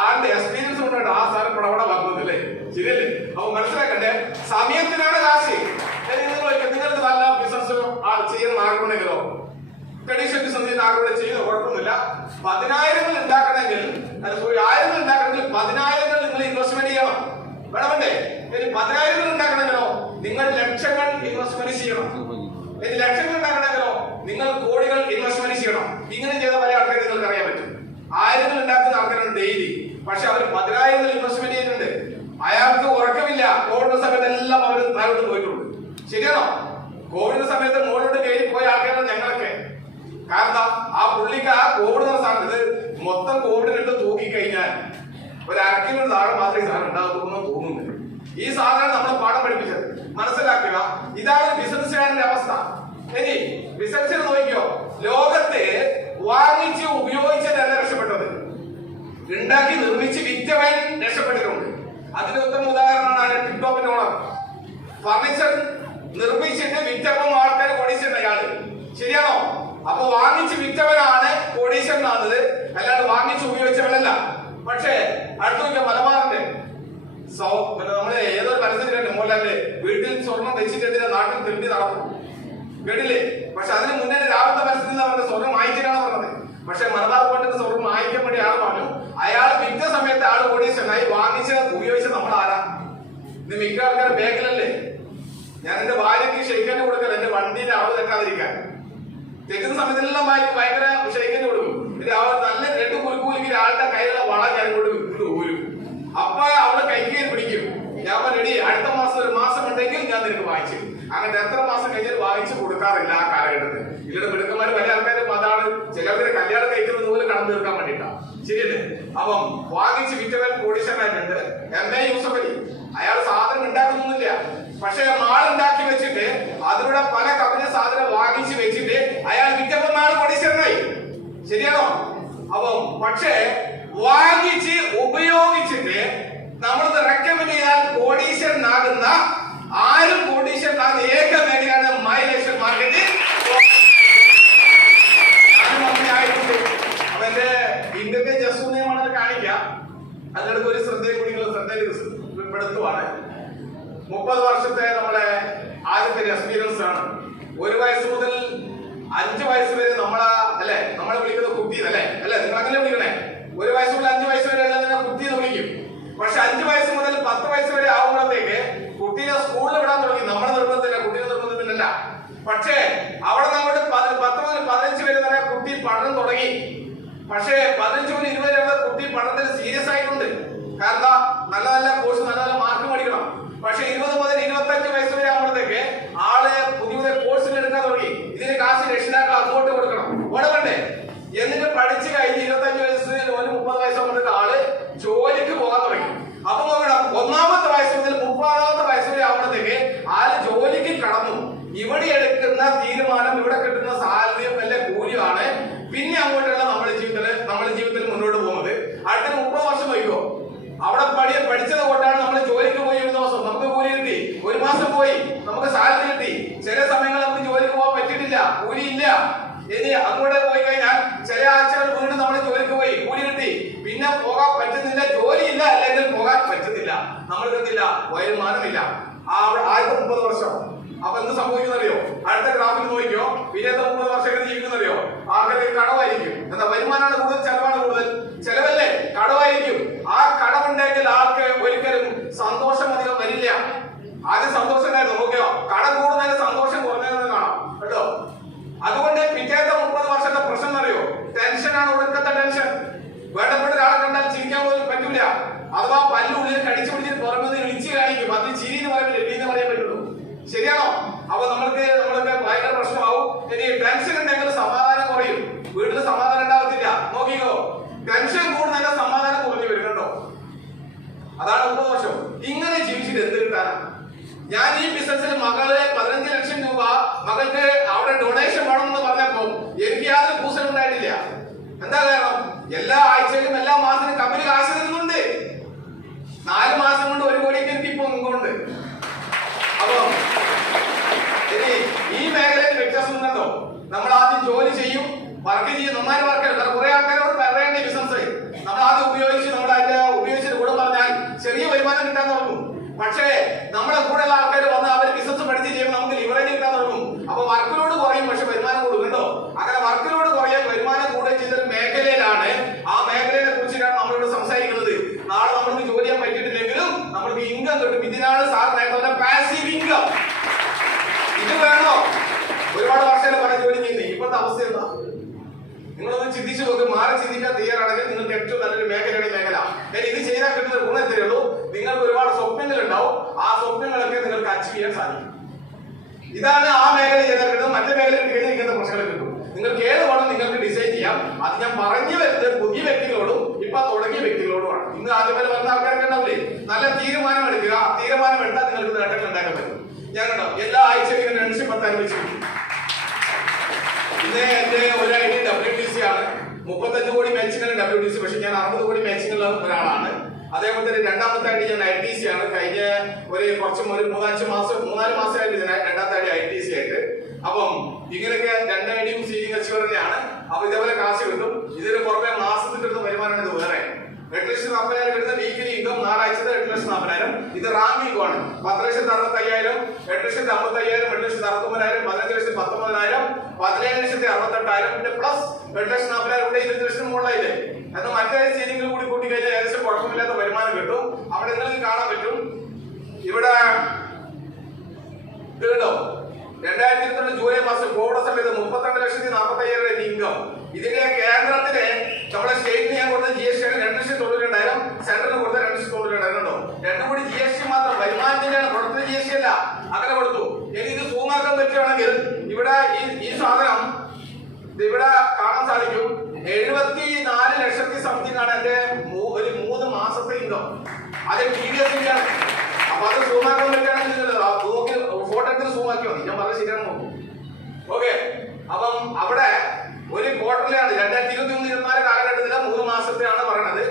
ആരുടെ എക്സ്പീരിയൻസ് കൊണ്ടാണ് ആ സാധനം പടപട വന്നത്, അല്ലേ? ശരിയല്ലേ? അപ്പൊ മനസ്സിലാക്കണ്ടേ, സമയത്തിനാണ് കാശ്. നിങ്ങൾക്ക് നല്ല ബിസിനസ് ചെയ്യുന്ന ആഗ്രഹമുണ്ടെങ്കിലോ, ട്രഡീഷണൽ ബിസിനസ് ചെയ്യുന്ന ആഗ്രഹം ചെയ്യുന്ന കുഴപ്പമൊന്നുമില്ല. 10,000 ഉണ്ടാക്കണമെങ്കിൽ 1000 ഉണ്ടാക്കണമെങ്കിൽ 10,000 നിങ്ങൾ ഇൻവെസ്റ്റ്മെന്റ് ചെയ്യണം, വേണമല്ലേ? 10,000 ഉണ്ടാക്കണമെങ്കിലോ നിങ്ങൾ ലക്ഷങ്ങൾ ഇൻവെസ്റ്റ്മെന്റ് ചെയ്യണം. ലക്ഷങ്ങൾ ഉണ്ടാക്കണമെങ്കിലോ നിങ്ങൾ കോടികൾ ഇൻവെസ്റ്റ്മെന്റ് ചെയ്യണം. ഇങ്ങനെ ചെയ്ത പല ആൾക്കാരെ നിങ്ങൾക്ക് അറിയാൻ പറ്റും. 1000 ഉണ്ടാക്കുന്ന ആൾക്കാരാണ് ഡെയിലി, പക്ഷെ അവർ 10,000 ഇൻവെസ്റ്റ്മെന്റ് ചെയ്യുന്നുണ്ട്. അയാൾക്ക് ഉറക്കമില്ല. കോവിഡിന്റെ സമയത്ത് എല്ലാം അവർ താഴോട്ട് പോയിട്ടുണ്ട്. ശരിയാണോ? കോവിഡിന്റെ സമയത്ത് മുകളിലോട്ട് കയറി പോയ ആൾക്കാരാണ് ഞങ്ങളൊക്കെ. കാരണം ആ പുള്ളിക്ക് ആ കോവിഡ് എന്ന സാധനം, ഇത് മൊത്തം കോവിഡിനിട്ട് തൂക്കിക്കഴിഞ്ഞാൽ ഒരു അരക്കിലൊരു സാധനം മാത്രമേ സാധനം ഉണ്ടാകുമെന്ന് തോന്നുന്നു. ഈ സാധനം നമ്മളെ പാഠം പഠിപ്പിച്ചത് മനസ്സിലാക്കുക. ഇതാണ് ബിസിനസ്സുകാരന്റെ അവസ്ഥ. ഇനി ബിസിനസ്സിൽ നോക്കിയോ, ലോകത്തെ വാങ്ങിച്ച് ഉപയോഗിച്ചതല്ല രക്ഷപ്പെട്ടത്, ഉണ്ടാക്കി നിർമ്മിച്ച് വിറ്റവൻ രക്ഷപ്പെട്ടിട്ടുണ്ട്. അതിന് ഉത്തമ ഉദാഹരണമാണ് ടിക്ടോക്കിന്റെ ഓണർ. ഫർണിച്ചർ നിർമ്മിച്ചിട്ട് വിറ്റപ്പം ആൾക്കാർ കോടീശ്വരൻ അയാള്. ശരിയാണോ? അപ്പൊ വാങ്ങിച്ച് വിറ്റവനാണ് കോടീശ്വരനാകുന്നത്, അല്ലാണ്ട് വാങ്ങിച്ച് ഉപയോഗിച്ചവനല്ല. പക്ഷേ അടുത്ത മലബാറിന്റെ നമ്മള് ഏതൊരു പരസ്യത്തിലുണ്ട്, മോഹൻലാലിന്റെ വീട്ടിൽ സ്വർണം വെച്ചിട്ട് നാട്ടിൽ തെണ്ടി നടന്നു, കേട്ടില്ലേ? പക്ഷെ അതിന് മുന്നേ രാവിലത്തെ പരസ്യത്തിൽ പറഞ്ഞ സ്വർണം വാങ്ങിച്ചിട്ടാണ് പറഞ്ഞത്. പക്ഷെ മലബാർ പോയിന്റ് സ്വർണം വാങ്ങിക്കാൻ വേണ്ടി ആൾ പറഞ്ഞു. അയാൾ വിറ്റ സമയത്ത് ആൾ കോടീശ്വരനായി, വാങ്ങിച്ച് ഉപയോഗിച്ച നമ്മൾ ആരാ? ഇത് മിക്ക ആൾക്കാരും ബാങ്കിലല്ലേ? ഞാൻ എന്റെ ഭാര്യയ്ക്ക് ഷെയ്ക്കൻഡ് കൊടുക്കൽ എന്റെ വണ്ടിയുടെ അളവ് തെറ്റാതിരിക്കാൻ. തെറ്റുന്ന സമയത്തെല്ലാം ഭാര്യയ്ക്ക് ഭയങ്കര ഷെയ്ക്കൻഡ് കൊടുക്കും. പിന്നെ അവർ നല്ല 2 കുലുക്കുലിക്ക് ഒരാളുടെ കയ്യിലുള്ള വള ഞാൻ കൊണ്ട് ഊരും. അപ്പൊ അവള് കൈക്ക് പിടിക്കും. ഞാൻ റെഡി, അടുത്ത മാസം 1 മാസം ഉണ്ടെങ്കിൽ ഞാൻ നിനക്ക് വാങ്ങിച്ചു. അങ്ങനെ എത്ര മാസം കഴിഞ്ഞാൽ വാങ്ങിച്ചു കൊടുക്കാറില്ല ആ കാലഘട്ടത്തിൽ. ഇവിടെ മിടുക്കന്മാര് പല ആൾക്കാരും അതാണ്, ചിലവര് കല്യാണം കഴിക്കുന്നത് പോലെ കടന്നു തീർക്കാൻ വേണ്ടിട്ടാ. ശരിയല്ലേ? അപ്പം വാങ്ങിച്ച് വിറ്റവൻ കോടീശ്വരനായിട്ടുണ്ട്. MA യൂസഫ് അലി. അയാൾ സാധനം ഉണ്ടാക്കുന്നൊന്നുമില്ല, പക്ഷെ മാൾ ഉണ്ടാക്കി വെച്ചിട്ട് അതിലൂടെ പല കമ്പനി സാധനം വാങ്ങിച്ച് വെച്ചിട്ട് അയാൾ വിറ്റപ്പം മാൾ കോടീശ്വരനായി. ശരിയാണോ? അപ്പം പക്ഷേ വാങ്ങിച്ച് ഉപയോഗിച്ചിട്ട് നമ്മളത് റെക്കമെൻഡ് ചെയ്താൽ കോടീശ്വരനാകുന്ന, ആരും കോടീശ്വരനാകുന്ന ഏക മേഖലയാണ് മൈലേഷൻ മാർക്കറ്റ്. അപ്പൊ എന്റെ ഇന്ത്യക്ക് ജസ്റ്റ് നിയമമാണെന്ന് കാണിക്കാം. അതിനടുത്ത് ഒരു ശ്രദ്ധയും കൂടി ശ്രദ്ധപ്പെടുത്തുവാണ്. 30 വർഷത്തെ നമ്മുടെ ആദ്യത്തെ എക്സ്പീരിയൻസ് ആണ്. 1 വയസ്സ് മുതൽ 5 വയസ്സ് വരെ നമ്മളെ വിളിക്കുന്ന കുട്ടി അല്ലേ നിങ്ങൾ അങ്ങനെ വിളിക്കണേ. 1 വയസ്സ് മുതൽ 5 വയസ്സ് വരെ ഉള്ളതിനെ കുട്ടി എന്ന് വിളിക്കും. പക്ഷെ 5 വയസ്സ് മുതൽ 10 വയസ്സ് വരെ ആവുമ്പോഴത്തേക്ക് കുട്ടീനെ സ്കൂളിൽ വിടാൻ തുടങ്ങി. നമ്മുടെ നിർബന്ധത്തില്ല, കുട്ടിയുടെ നിർബന്ധത്തിലല്ല. പക്ഷേ അവിടെ അങ്ങോട്ട് 10 മുതൽ 15 വരെ തന്നെ കുട്ടി പഠനം തുടങ്ങി. പക്ഷേ 15 മുതൽ 20 വരെ കുട്ടി പഠനത്തിൽ സീരിയസ് ആയിട്ടുണ്ട്. കാരണം നല്ല നല്ല കോഴ്സ്, നല്ല നല്ല മാർക്ക് മേടിക്കണം. പക്ഷെ 20 മുതൽ 25 വയസ്സ് വരെ ആവുമ്പോഴത്തേക്ക് ആള് പുതിയ പുതിയ കോഴ്സുകൾ എടുക്കാൻ തുടങ്ങി. ഇതിന് കാശ് രക്ഷിതാക്കൾ അങ്ങോട്ട് കൊടുക്കണം, ഓടണ്ടേ? എന്നിട്ട് പഠിച്ചു കഴിഞ്ഞ് 25 വയസ്സ് 30 വയസ്സാകുമ്പോഴത്തേക്ക് ആള് ജോലിക്ക് പോകാൻ തുടങ്ങി. അപ്പൊ നോക്കണം, 1ാമത്തെ വയസ്സ് മുതൽ 30ാമത്തെ വയസ്സ് വരെ ആവുമ്പോഴത്തേക്ക് ആള് ജോലിക്ക് കടന്നു. ഇവിടെ എടുക്കുന്ന തീരുമാനം, ഇവിടെ കിട്ടുന്ന സാലറിയും വല്ല കൂലിയാണ് പിന്നെ അങ്ങോട്ടുള്ള നമ്മുടെ ജീവിതത്തിൽ മുന്നോട്ട് പോകുന്നത്. അടുത്ത 30 വർഷം വയ്ക്കോ അവിടെ പഠിച്ചത് കൊണ്ടാണ് നമ്മൾ ജോലിക്ക് പോയി. 1 ദിവസം നമുക്ക് കൂലി കിട്ടി, 1 മാസം പോയി നമുക്ക് സാലറി കിട്ടി. ചില സമയങ്ങളിൽ നമുക്ക് ജോലിക്ക് പോകാൻ പറ്റിയിട്ടില്ല, കൂലി ഇല്ല. ഇനി അങ്ങോട്ട് പോയി കഴിഞ്ഞാൽ ചില ആഴ്ചകൾ വീണ്ടും നമ്മൾ ജോലിക്ക് പോയി, കൂലി കിട്ടി, പിന്നെ പോകാൻ പറ്റുന്നില്ല, ജോലി ഇല്ല, അല്ലെങ്കിൽ പോകാൻ പറ്റുന്നില്ല, നമ്മൾക്ക് എന്തില്ല, വരുമാനമില്ല. ആദ്യത്തെ 30 വർഷം. അപ്പൊ എന്ത് സംഭവിക്കുന്നറിയോ? അടുത്ത ഗ്രാഫിൽ നോക്കിയോ, പിന്നത്തെ 30 വർഷം എങ്ങനെ ജീവിക്കുന്നറിയോ? ആൾക്കാർക്ക് കടവായിരിക്കും. എന്താ, വരുമാനമാണ് കൂടുതൽ, ചെലവാണ് കൂടുതൽ. ചെലവല്ലേ, കടവായിരിക്കും. ആ കടമുണ്ടെങ്കിൽ ആൾക്ക് ഒരിക്കലും സന്തോഷം അധികം വരില്ല. ആദ്യം സന്തോഷം ഉണ്ടായിരുന്നു, നോക്കിയോ, കടം കൂടുന്നതിന് സന്തോഷം കുറഞ്ഞതെന്ന് കാണാം കേട്ടോ. അതുകൊണ്ട് പിറ്റേത്തെ 30 വർഷത്തെ പ്രശ്നം അറിയോ? ടെൻഷനാണ്, ഒടുക്കത്തെ ടെൻഷൻ. വേണ്ടപ്പെട്ട ഒരാളെ കണ്ടാൽ ചിരിക്കാൻ പോലും പറ്റൂല. അഥവാ പല്ലുള്ളിൽ കടിച്ചു പിടിച്ചിട്ട് പുറമെ ഇളിച്ച് കാണിക്കും. അത് ചിരി എന്ന് പറയുമ്പോൾ എടി എന്ന് പറയാൻ പറ്റുള്ളൂ. ശരിയാണോ? അപ്പൊ നമ്മൾക്ക് ഭയങ്കര പ്രശ്നമാവും. ഇനി ടെൻഷൻ ഉണ്ടെങ്കിൽ സമാധാനം കുറയും, വീട്ടിൽ സമാധാനം ഉണ്ടാവത്തില്ല. നോക്കിക്കോ, ടെൻഷൻ കൂടുന്നതിന്റെ സമാധാനം കുറഞ്ഞു വരും കേട്ടോ. അതാണ് 30 വർഷം. ഇങ്ങനെ ജീവിച്ചിട്ട് എന്ത് കിട്ടാനാ? ഞാൻ ഈ ബിസിനസ്സിൽ മകള് 15 ലക്ഷം രൂപ മകൾക്ക് അവിടെ ഡൊണേഷൻ വേണമെന്ന് പറഞ്ഞപ്പോ എനിക്ക് യാതൊരു കൂസലും ഉണ്ടായിട്ടില്ല. എന്താ കാരണം? എല്ലാ ആഴ്ചയിലും എല്ലാ മാസത്തിലും കമ്പനി കാശ് തരുന്നുണ്ട്. 4 മാസം കൊണ്ട് 1 കോടിക്ക് എനിക്ക് ഇപ്പൊ ഇങ്ങോട്ട്. അപ്പൊ ഇനി ഈ മേഖലയിൽ വ്യത്യാസം കണ്ടോ? നമ്മൾ ആദ്യം ജോലി ചെയ്യും, വർക്ക് ചെയ്യും, നന്നായി വർക്ക് ചെയ്യും. കുറെ ആൾക്കാരോട് പറയേണ്ട ബിസിനസ് നമ്മൾ ആദ്യം ഉപയോഗിച്ചിട്ട് കൂടെ പറഞ്ഞാൽ ചെറിയ വരുമാനം കിട്ടാൻ തുടങ്ങും. പക്ഷേ നമ്മുടെ കൂടെയുള്ള ആൾക്കാർ വന്ന് അവർ ബിസിനസ് പഠിച്ച് ചെയ്യുമ്പോൾ നമുക്ക് ലിവറേജ് കിട്ടാൻ തുടങ്ങും. അപ്പൊ വർക്കിലോട് കുറയും, പക്ഷെ വരുമാനം കൂടും കേട്ടോ. അങ്ങനെ വർക്കിലോട് കുറയാൻ വരുമാനം കൂടുകയും ചെയ്തൊരു മേഖലയിലാണ്, ആ മേഖലയെ കുറിച്ചിട്ടാണ് നമ്മളിവിടെ സംസാരിക്കുന്നത്. നാളെ നമ്മൾക്ക് ജോലി ചെയ്യാൻ പറ്റിയിട്ടില്ലെങ്കിലും നമ്മൾക്ക് ഇൻകം കിട്ടും. ഇതിനാണ് സാർ നേരത്തെ പാസീവ് ഇൻകം. ഇത് വേണോ? ഒരുപാട് വർഷം പല ജോലി ചെയ്യുന്നത്. ഇപ്പോഴത്തെ അവസ്ഥ എന്താ? നിങ്ങളൊന്ന് ചിന്തിച്ചു നോക്ക്. മാറി ചിന്തിക്കാൻ തയ്യാറാണെങ്കിൽ നിങ്ങൾക്ക് ഏറ്റവും നല്ലൊരു മേഖലയാണ് ഈ മേഖല. ഇത് ചെയ്താൽ കിട്ടുന്ന ഗുണം എത്രയേ ഉള്ളൂ? നിങ്ങൾക്ക് ഒരുപാട് സ്വപ്നങ്ങൾ ഉണ്ടാവും. ആ സ്വപ്നങ്ങളൊക്കെ നിങ്ങൾക്ക് അച്ചീവ് ചെയ്യാൻ സാധിക്കും. ഇതാണ് ആ മേഖല ചെയ്താൽ കിട്ടുന്നത്. മറ്റു മേഖലയിൽ കഴിഞ്ഞിരിക്കുന്ന പ്രശ്നങ്ങൾ കിട്ടും. നിങ്ങൾക്ക് ഏത് വേണം നിങ്ങൾക്ക് ഡിസൈൻ ചെയ്യാം. അത് ഞാൻ പറഞ്ഞു വരുന്നത് പുതിയ വ്യക്തികളോടും ഇപ്പൊ തുടങ്ങിയ വ്യക്തികളോടുമാണ്. ഇന്ന് ആദ്യമേ വന്ന ആൾക്കാർക്ക് ഉണ്ടാവില്ലേ, നല്ല തീരുമാനം എടുക്കുക. തീരുമാനം എടുത്താൽ നിങ്ങൾക്ക് നേട്ടങ്ങൾ ഉണ്ടാക്കാൻ പറ്റും. ഞാൻ കണ്ടോ, എല്ലാ ആഴ്ചയും ഇങ്ങനെ 210 ആരംഭിച്ചിട്ടുണ്ട്. ഇന്ന് എന്റെ ഒരു ഐഡി WTC ആണ്. 35 കോടി മാച്ചിങ്ങുള്ള WTC. പക്ഷെ ഞാൻ 60 കോടി മാച്ചിങ്ങുള്ള ഒരാളാണ്. അതേപോലെ തന്നെ 2ാമത്തെ ഐഡി ഞാൻ ITC ആണ്. കഴിഞ്ഞ ഒരു 3-4 മാസമായിട്ട് ഞാൻ 2ാമത്തെ ഐഡി ITC ആയിട്ട്. അപ്പം ഇങ്ങനെയൊക്കെ 2 ഐഡിയും സീലിംഗ് അച്ചീവർ തന്നെയാണ്. അപ്പൊ ഇതേപോലെ കാശ് കിട്ടും. ഇതിന് പുറമെ മാസത്തിൽ കിട്ടുന്ന വരുമാനമാണ് ഇത് വേറെ. 8,40,000 കിട്ടുന്ന വീക്കിലി ഇൻകം, 4 ആഴ്ചത്തെ 8,40,000. ഇത് റാങ്കിംഗ് ആണ്. 10,65,000, 8,55,000, 8,69,000, 15,19,000, 17,68,000, പിന്നെ പ്ലസ് 8,40,000 ഇവിടെ 20,000 മുകളിലായില്ലേ. എന്നാൽ മറ്റേ സീലിംഗിൽ കൂടി കൂട്ടിക്കഴിഞ്ഞാൽ ഏകദേശം കുഴപ്പമില്ലാത്ത വരുമാനം കിട്ടും. അവിടെ നിങ്ങൾക്ക് കാണാൻ പറ്റും. ഇവിടെ ഇത് കേട്ടോ 2022 ജൂലൈ മാസം കോവിഡ് സമയത്ത് 32,45,000 ഇൻകം. ഇതിന്റെ കേന്ദ്രത്തിന് നമ്മുടെ സ്റ്റേറ്റിന് ഞാൻ കൊടുത്ത GST 2,92,000, സെൻട്രലിന് കൊടുത്ത 2,92,000 ഉണ്ടോ. രണ്ടും കൂടി GST മാത്രം, വരുമാനത്തിന്റെയാണ്, പ്രൊഡക്റ്റ് GST അല്ല. അങ്ങനെ കൊടുത്തു. ഇനി ഇത് സൂമാക്കാൻ പറ്റുകയാണെങ്കിൽ ഇവിടെ ഈ സാധനം ഇവിടെ കാണാൻ സാധിക്കും. 74 ലക്ഷത്തി സംതിങ് ആണ് എന്റെ ഒരു 3 മാസത്തെ ഇൻകം. അത് TDS ആണ്. അപ്പൊ അത് സൂമാക്കാൻ പറ്റുകയാണെങ്കിൽ നോക്കി ഫോട്ടോ എടുത്ത് സൂമാക്കി മതി. ഞാൻ പറഞ്ഞ ശരിയാണ് നോക്കും. ഓക്കെ, അപ്പം അവിടെ ഒരു ക്വാർട്ടറിലാണ് 2023-24 കാലഘട്ടത്തിലെ 3 മാസത്തെയാണ് പറയണത്.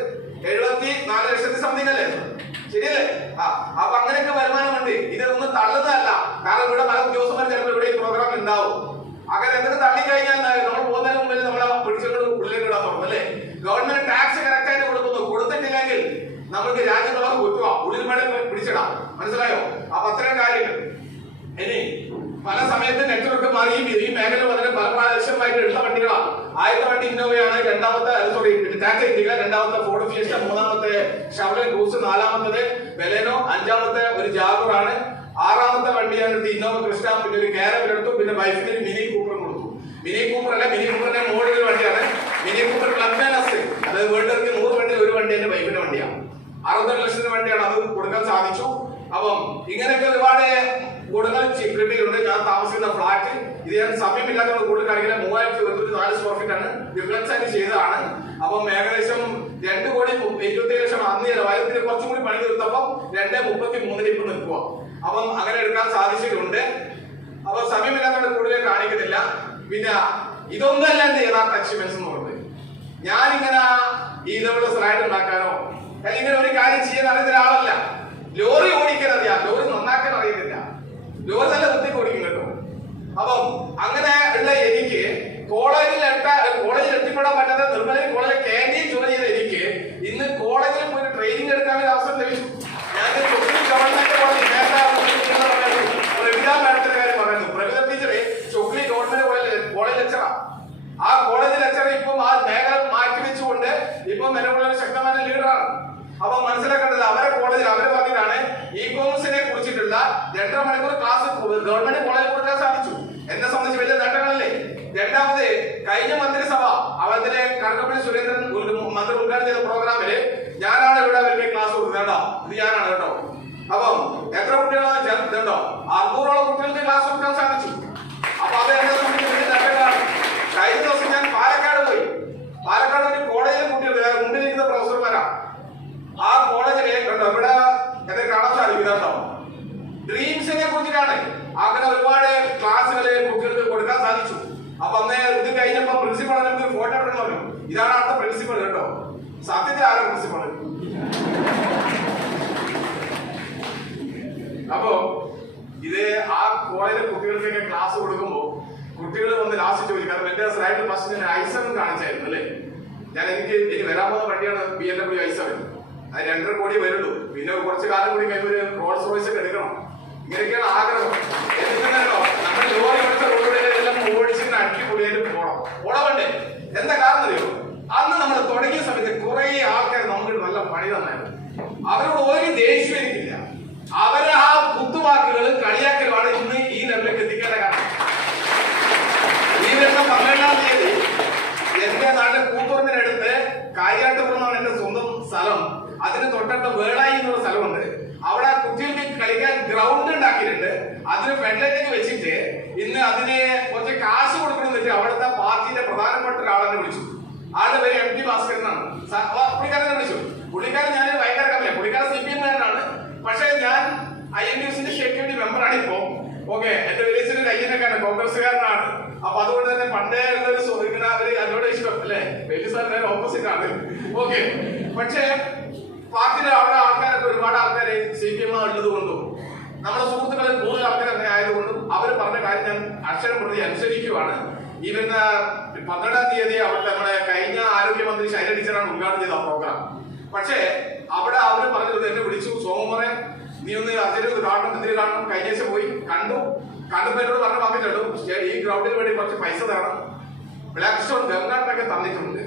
74 ലക്ഷത്തി സംതിങ് അല്ലേ, ശരിയല്ലേ? അപ്പൊ അങ്ങനെയൊക്കെ വരുമാനമുണ്ട്. ഇതൊന്നും തള്ളുന്നതല്ല. കാരണം ഇവിടെ പല ഉദ്യോഗസ്ഥന്മാർ ചിലപ്പോൾ ഇവിടെ ഈ പ്രോഗ്രാം ഉണ്ടാവും. അങ്ങനെ എന്തൊക്കെ തള്ളിക്കഴിഞ്ഞാൽ നമ്മൾ പോകുന്നതിന് മുമ്പിൽ നമ്മളെ പിടിച്ചുകൊണ്ട് ഉള്ളിലേക്ക് ഇടാൻ തുടങ്ങും അല്ലേ. ഗവൺമെന്റ് ടാക്സ് കറക്റ്റ് ആയിട്ട് കൊടുക്കുന്നു. കൊടുത്തിട്ടില്ലെങ്കിൽ നമുക്ക് രാജ്യത്തുള്ളവർ കുറ്റുക, ഉള്ളിൽ മേടെ പിടിച്ചിടാം. മനസ്സിലായോ? അപ്പൊ അത്തരം കാര്യങ്ങൾ. ഇനി പല സമയത്ത് നെറ്റ്വർക്ക് മാറിയും ഈ മേഖല വളരെ പല പ്രാവശ്യമായിട്ട് എടുത്ത വണ്ടികളാണ്. ആദ്യത്തെ വണ്ടി ഇന്നോവയാണ്, രണ്ടാമത്തെ ടാറ്റ ഇൻഡിക, രണ്ടാമത്തെ ഫോർഡ് ഫിയസ്റ്റ, മൂന്നാമത്തെ ഷെവ്രോലെ ക്രൂസ്, നാലാമത്തത് ബലെനോ, അഞ്ചാമത്തെ ഒരു ജാഗുർ ആണ്, ആറാമത്തെ വണ്ടിയാണ് ഇന്നോവ ക്രിസ്റ്റ, പിന്നെ ഒരു കാരവൻ എടുത്തു, പിന്നെ ബൈക്കിന് മിനി കൂപ്പർ കൊടുത്തു. മിനി കൂപ്പർ അല്ല, മിനി കൂപ്പറിന്റെ മോഡൽ വണ്ടിയാണ് മിനി കൂപ്പർ ക്ലബ് എസ്. അതായത് വേൾഡർക്ക് 100 വണ്ടി ഒരു വണ്ടി എന്റെ ബൈക്കിന്റെ വണ്ടിയാണ്. 62 ലക്ഷത്തിന്റെ വണ്ടിയാണ്, അത് കൊടുക്കാൻ സാധിച്ചു. അപ്പം ഇങ്ങനെയൊക്കെ ഒരുപാട് ഗുണങ്ങൾ കിട്ടിയിട്ടുണ്ട്. ഞാൻ താമസിക്കുന്ന ഫ്ലാറ്റ് ഇത് ഞാൻ സമയമില്ലാത്തവർ കൂടുതൽ കാണിക്കുന്ന 3,104 സ്ക്വയർ ഫീറ്റ് ആണ്, റിഫ്ലക്സ് ആയിട്ട് ചെയ്തതാണ്. അപ്പം ഏകദേശം 2,27,00,000 അന്ന് ചെലവായതിന് കുറച്ചും കൂടി പണി തീർത്തപ്പം 2,33 ഇപ്പൊ നിൽക്കുക. അപ്പം അങ്ങനെ എടുക്കാൻ സാധിച്ചിട്ടുണ്ട്. അപ്പൊ സമയമില്ലാത്തവർ കൂടുതൽ കാണിക്കുന്നില്ല. പിന്നെ ഇതൊന്നല്ല എന്റെ യഥാർത്ഥ അച്ചീവ്മെന്റ്സ് എന്ന് പറയുന്നത്. ഞാനിങ്ങനെ ഇതുള്ള സ്ലൈഡ് ഉണ്ടാക്കാനോ അല്ലെങ്കിൽ ഒരു കാര്യം ചെയ്യാൻ അറിയുന്ന ഒരാളല്ല. ലോറി ഓടിക്കാൻ അറിയാം, ലോറി നന്നാക്കാൻ അറിയുന്നില്ല. ലോറി നല്ല വൃത്തിക്ക് ഓടിക്കും കേട്ടോ. അപ്പം അങ്ങനെ ഉള്ള എനിക്ക് കോളേജിൽ എത്തിപ്പെടാൻ പറ്റാത്ത നിർമ്മലയിൽ കോളേജിൽ ക്യാൻറ്റീൻ ജോലി ചെയ്ത എനിക്ക് ഇന്ന് കോളേജിൽ പോയി ട്രെയിനിങ് എടുക്കാനുള്ള അവസരം ലഭിച്ചു. ഞാൻ ഗവൺമെന്റ് കോളേജ് പ്രവിത മാഡത്തിന്റെ കാര്യം പറയുന്നു. പ്രവിത ടീച്ചറെ ചൊക്ലി ഗവൺമെന്റ് കോളേജ് ലെക്ചറാ. ആ കോളേജ് ലെക്ചർ ഇപ്പം ആ മേഖല മാറ്റി വെച്ചുകൊണ്ട് ഇപ്പം നിലവിലുള്ള ശക്തമായ ലീഡറാണ്. അപ്പൊ മനസ്സിലാക്കേണ്ടത് അവരെ കോളേജിൽ അവര് പറഞ്ഞിട്ടാണ് ഇ കോമേഴ്സിനെ കുറിച്ചിട്ടുള്ള 2.5 മണിക്കൂർ ക്ലാസ് ഗവൺമെന്റ് കോളേജിൽ കൊടുക്കാൻ സാധിച്ചു. എന്നെ സംബന്ധിച്ച് വലിയ നേട്ടങ്ങളല്ലേ. രണ്ടാമത് കഴിഞ്ഞ മന്ത്രിസഭ അവരുടെ കടകംപള്ളി സുരേന്ദ്രൻ മന്ത്രി ഉദ്ഘാടനം ചെയ്ത പ്രോഗ്രാമില് ഞാനാണ് ഇവിടെ അവർക്ക് ക്ലാസ് കൊടുത്തത് കേട്ടോ. ഇത് ഞാനാണ് കേട്ടോ. അപ്പം എത്ര കുട്ടികളാണ് ചേർത്തുണ്ടോ? 600ഓളം കുട്ടികൾക്ക് ക്ലാസ് കൊടുക്കാൻ സാധിച്ചു. അപ്പൊ അത് എന്നെ സംബന്ധിച്ച് വലിയ നേട്ടങ്ങളാണ്. കഴിഞ്ഞ ദിവസം ഞാൻ പാലക്കാട് പോയി. പാലക്കാട് ഒരു കോളേജിലെ കുട്ടികൾ മുമ്പിലിരിക്കുന്ന പ്രൊഫസർമാരാ. ആ കോളേജിലെ കണ്ടോ ഇവിടെ എന്നെ കാണാൻ സാധിക്കും കേട്ടോ. ഡ്രീംസിനെ കുറിച്ചിട്ടാണ്. അങ്ങനെ ഒരുപാട് ക്ലാസ്സുകള് കുട്ടികൾക്ക് കൊടുക്കാൻ സാധിച്ചു. അപ്പൊ അന്ന് ഇത് കഴിഞ്ഞപ്പോ പ്രിൻസിപ്പൾ നമുക്ക് ഫോട്ടോ എടുക്കണം പറഞ്ഞു. ഇതാണ് അടുത്ത പ്രിൻസിപ്പൾ കേട്ടോ. സത്യത്തിൽ ആരാ പ്രിൻസിപ്പൾ? അപ്പോ ഇത് ആ കോളേജിലെ കുട്ടികൾക്കൊക്കെ ക്ലാസ് കൊടുക്കുമ്പോ കുട്ടികൾ വന്ന് ലാസ്റ്റ് ചോദിക്കും. കാരണം എന്റെ സ്ലൈഡിൽ ഫസ്റ്റ് ഞാൻ i7 കാണിച്ചായിരുന്നു അല്ലേ. എനിക്ക് വരാൻ പോകുന്ന വണ്ടിയാണ് BMW i7. അത് 2.5 കോടി വരുള്ളൂ. പിന്നെ കുറച്ച് കാലം കൂടി കഴിയുമ്പോൾ റോൾസ് റോയ്സ് ഒക്കെ എടുക്കണം. ഇങ്ങനെയൊക്കെയാണ് ആഗ്രഹം. എന്നിട്ടോ നമ്മൾ ലോറി എടുത്ത റോഡുകളിലെല്ലാം ഓടിച്ചിട്ട് അടിപൊളിയായിട്ട് ഓടവണ്ടേ. എന്താ കാരണം അറിയോ? അന്ന് നമ്മൾ തുടങ്ങിയ സമയത്ത് കുറെ ആൾക്കാർ നമുക്ക് നല്ല പണി തന്നായിരുന്നു. അവരോട് ഒരു ദേഷ്യം എനിക്കില്ല. അവരെ ആ കുത്തുവാക്കുകൾ കളിയാക്കലുമാണ് ഇന്ന് ഈ ലെവലിലേക്ക് എത്തിക്കേണ്ട കാരണം. ഈ വരുന്ന 12-ാം തീയതി എന്റെ നാട്ടിലെ കൂത്തുറമ്പിനടുത്ത് കാര്യാട്ടുപുറമാണ് എന്റെ സ്വന്തം സ്ഥലം. അതിന് തൊട്ടടുത്ത വേളായി എന്നുള്ള സ്ഥലമുണ്ട്. അവിടെ കുട്ടികൾക്ക് കളിക്കാൻ ഗ്രൗണ്ട് ഉണ്ടാക്കിയിട്ടുണ്ട്. അതിന് ഫെഡറേറ്റ് വെച്ചിട്ട് ഇന്ന് അതിന് കുറച്ച് കാശ് കൊടുക്കണം വെച്ച് അവിടുത്തെ പാർട്ടിയുടെ പ്രധാനപ്പെട്ട ഒരാളെന്നെ വിളിച്ചു. ആളുടെ പേര് MT ഭാസ്കരനാണ്. പുള്ളിക്കാരനെ വിളിച്ചു. പുള്ളിക്കാരൻ ഞാൻ ഭയങ്കര കമ്മിയാണ്. പുള്ളിക്കാരൻ CPM-കാരനാണ്. പക്ഷെ ഞാൻ INTUസിന്റെ സ്റ്റേറ്റ് കമ്മിറ്റി മെമ്പറാണ് ഇപ്പോ. ഓക്കെ, എന്റെ വില്ലേജിന്റെ കയ്യനക്കാരൻ കോൺഗ്രസ്സുകാരനാണ്. അപ്പൊ അതുകൊണ്ട് തന്നെ പണ്ടേ അവര് അതിനോട് ഇഷ്ടം അല്ലെ. വലിയ സാറിന് ഓപ്പോസിറ്റ് ആണ്. ഓക്കെ, പക്ഷേ പാർട്ടിയിലെ അവിടെ ആൾക്കാരൊക്കെ ഒരുപാട് ആൾക്കാര് CPM ഉള്ളത് കൊണ്ടും നമ്മുടെ സുഹൃത്തുക്കളിൽ കൂടുതൽ ആൾക്കാർ അങ്ങനെ ആയതുകൊണ്ടും അവർ പറഞ്ഞ കാര്യം ഞാൻ അക്ഷരം പ്രതി അനുസരിക്കുവാണ്. ഈ വരുന്ന 12-ാം തീയതി അവിടെ നമ്മുടെ കഴിഞ്ഞ ആരോഗ്യമന്ത്രി ശൈല ടീച്ചറാണ് ഉദ്ഘാടനം ചെയ്ത പ്രോഗ്രാം. പക്ഷേ അവിടെ അവര് പറഞ്ഞത് എന്നെ വിളിച്ചു, സോമമോനെ നീ ഒന്ന് അതിന് കാണണം, എന്തിനു കാണണം. കഴിഞ്ഞ ദിവസം പോയി കണ്ടപ്പോ എന്നോട് പറഞ്ഞ വാക്കിട്ടുള്ളൂ, ഈ ഗ്രൗണ്ടിന് വേണ്ടി കുറച്ച് പൈസ തരണം. ബ്ലാക്ക് സ്റ്റോൺ ഗംഗാട്ടനൊക്കെ തന്നിട്ടുണ്ട്.